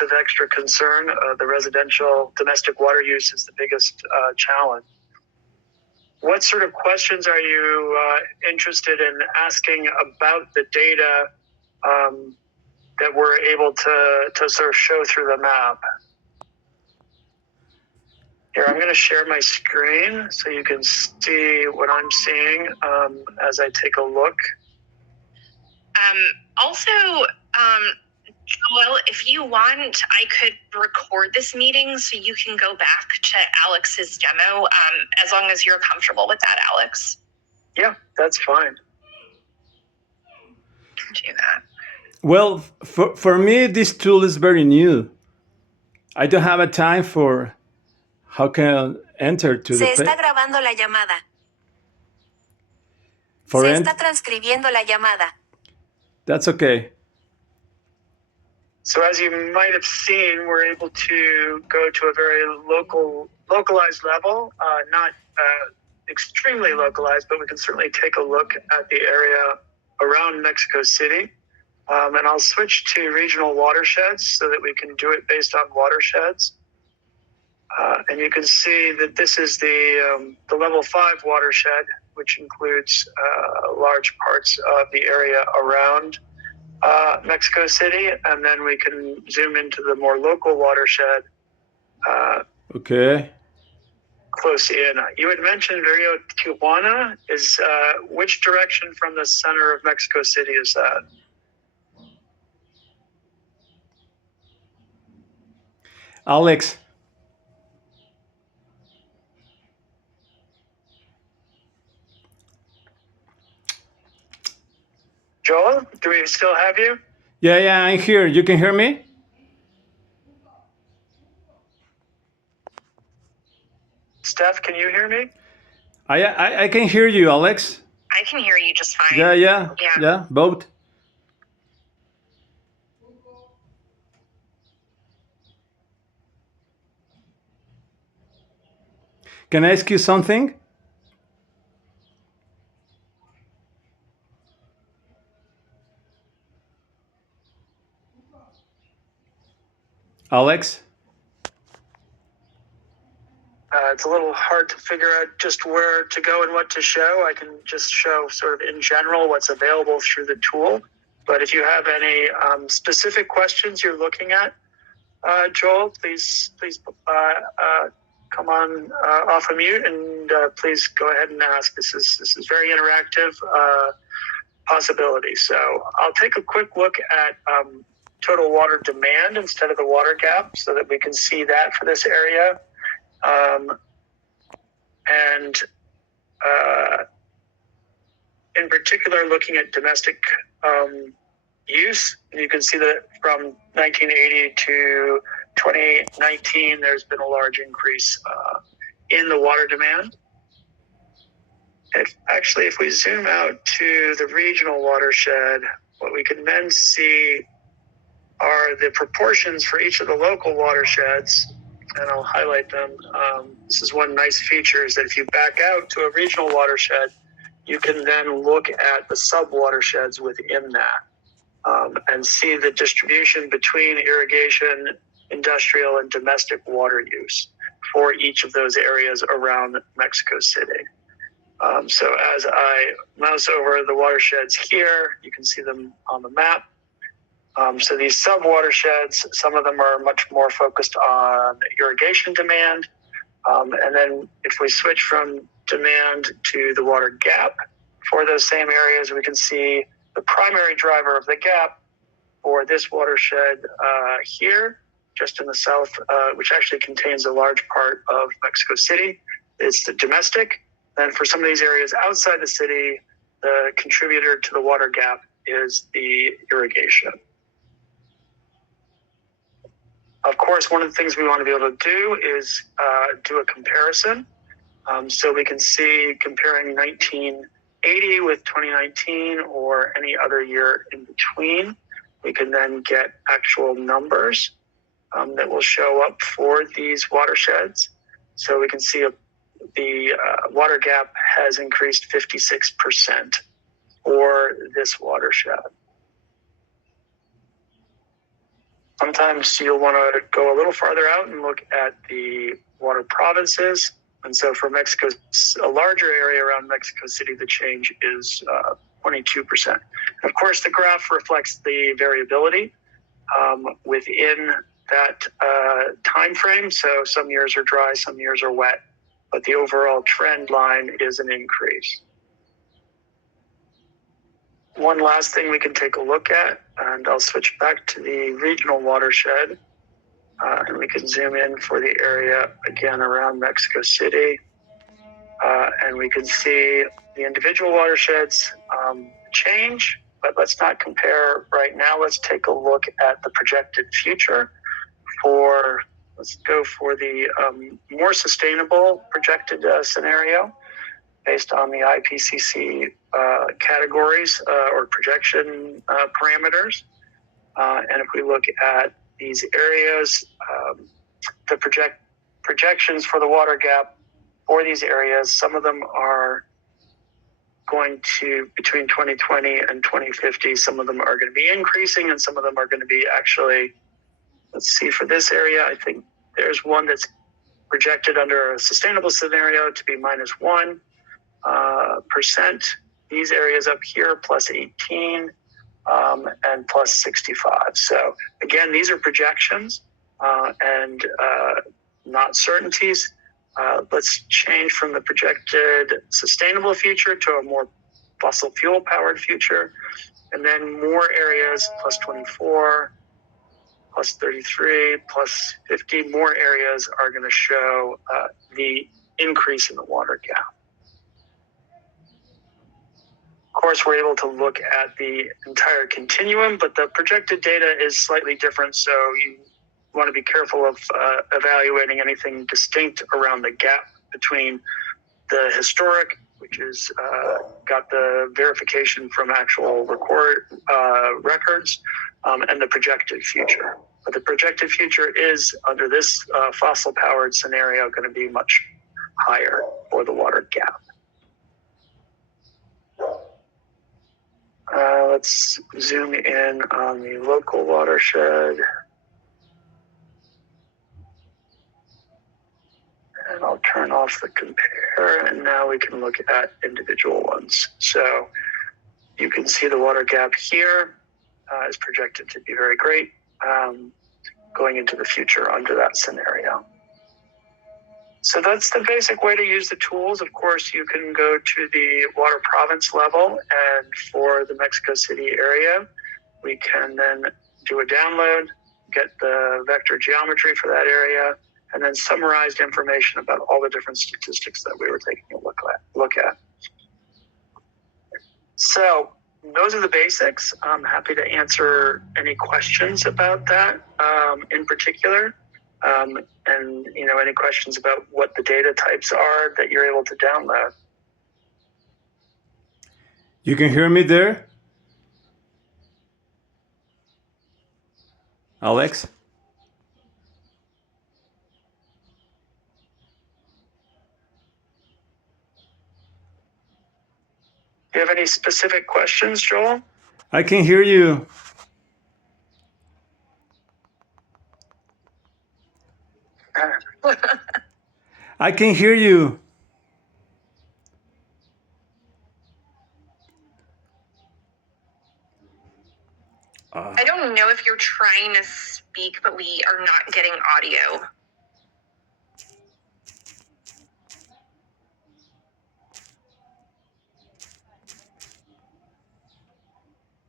of extra concern. The residential domestic water use is the biggest challenge. What sort of questions are you interested in asking about the data that we're able to sort of show through the map? Here, I'm going to share my screen so you can see what I'm seeing as I take a look. Joel, if you want, I could record this meeting so you can go back to Alex's demo, as long as you're comfortable with that, Alex. Yeah, that's fine. Do that. Well, for me, this tool is very new. I don't have a time for how can I enter to the page. Se está grabando la llamada. For Se está transcribiendo la llamada. That's okay. So as you might have seen, we're able to go to a very localized level, not extremely localized, but we can certainly take a look at the area around Mexico City. And I'll switch to regional watersheds so that we can do it based on watersheds. And you can see that this is the level 5 watershed, which includes large parts of the area around Mexico City, and then we can zoom into the more local watershed. Okay. Close in. You had mentioned Rio Tijuana. Is which direction from the center of Mexico City is that? Alex. Joel, do we still have you? Yeah, I'm here. You can hear me? Steph, can you hear me? I can hear you, Alex. I can hear you just fine. Yeah, both. Can I ask you something? Alex? It's a little hard to figure out just where to go and what to show. I can just show sort of in general what's available through the tool. But if you have any specific questions you're looking at, Joel, please come on off of mute and please go ahead and ask. This is very interactive possibility. So I'll take a quick look at total water demand instead of the water gap so that we can see that for this area. In particular, looking at domestic use, you can see that from 1980 to 2019, there's been a large increase in the water demand. If we zoom out to the regional watershed, what we can then see are the proportions for each of the local watersheds, and I'll highlight them. This is one nice feature, is that if you back out to a regional watershed, you can then look at the sub-watersheds within that and see the distribution between irrigation, industrial, and domestic water use for each of those areas around Mexico City. So as I mouse over the watersheds here, you can see them on the map. So these sub-watersheds, some of them are much more focused on irrigation demand. And then if we switch from demand to the water gap for those same areas, we can see the primary driver of the gap for this watershed here, just in the south, which actually contains a large part of Mexico City. It's the domestic. And for some of these areas outside the city, the contributor to the water gap is the irrigation. Of course, one of the things we want to be able to do is do a comparison. So we can see comparing 1980 with 2019 or any other year in between. We can then get actual numbers that will show up for these watersheds. So we can see the water gap has increased 56% for this watershed. Sometimes you'll want to go a little farther out and look at the water provinces. And so for Mexico, a larger area around Mexico City, the change is 22%. Of course, the graph reflects the variability within that time frame. So some years are dry, some years are wet, but the overall trend line is an increase. One last thing we can take a look at, and I'll switch back to the regional watershed, and we can zoom in for the area again around Mexico City, and we can see the individual watersheds change, but let's not compare right now. Let's take a look at the projected future let's go for the more sustainable projected scenario based on the IPCC categories or projection parameters. And if we look at these areas, the projections for the water gap for these areas, some of them are going to, between 2020 and 2050, some of them are going to be increasing and some of them are going to be actually, let's see, for this area, I think there's one that's projected under a sustainable scenario to be -1%. These areas up here, +18, and +65. So again, these are projections and not certainties. Let's change from the projected sustainable future to a more fossil fuel powered future. And then more areas, +24, +33, +50, more areas are going to show the increase in the water gap. Of course, we're able to look at the entire continuum, but the projected data is slightly different, so you want to be careful of evaluating anything distinct around the gap between the historic, which is got the verification from actual records, and the projected future. But the projected future is, under this fossil-powered scenario, going to be much higher for the water gap. Let's zoom in on the local watershed. And I'll turn off the compare, and now we can look at individual ones. So you can see the water gap here is projected to be very great going into the future under that scenario. So that's the basic way to use the tools. Of course, you can go to the water province level, and for the Mexico City area, we can then do a download, get the vector geometry for that area, and then summarized information about all the different statistics that we were taking a look at. So those are the basics. I'm happy to answer any questions about that in particular. And any questions about what the data types are that you're able to download. You can hear me there, Alex? Do you have any specific questions, Joel? I can hear you. I can hear you. I don't know if you're trying to speak, but we are not getting audio.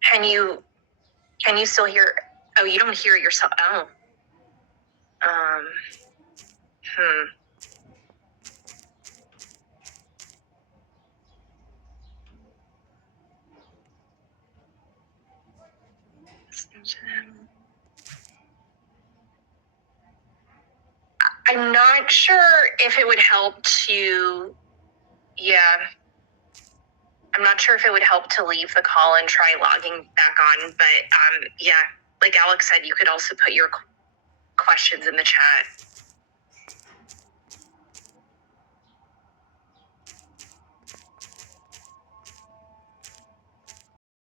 Can you still hear? Oh, you don't hear yourself. Oh. I'm not sure if it would help to, I'm not sure if it would help to leave the call and try logging back on, but like Alex said, you could also put your questions in the chat.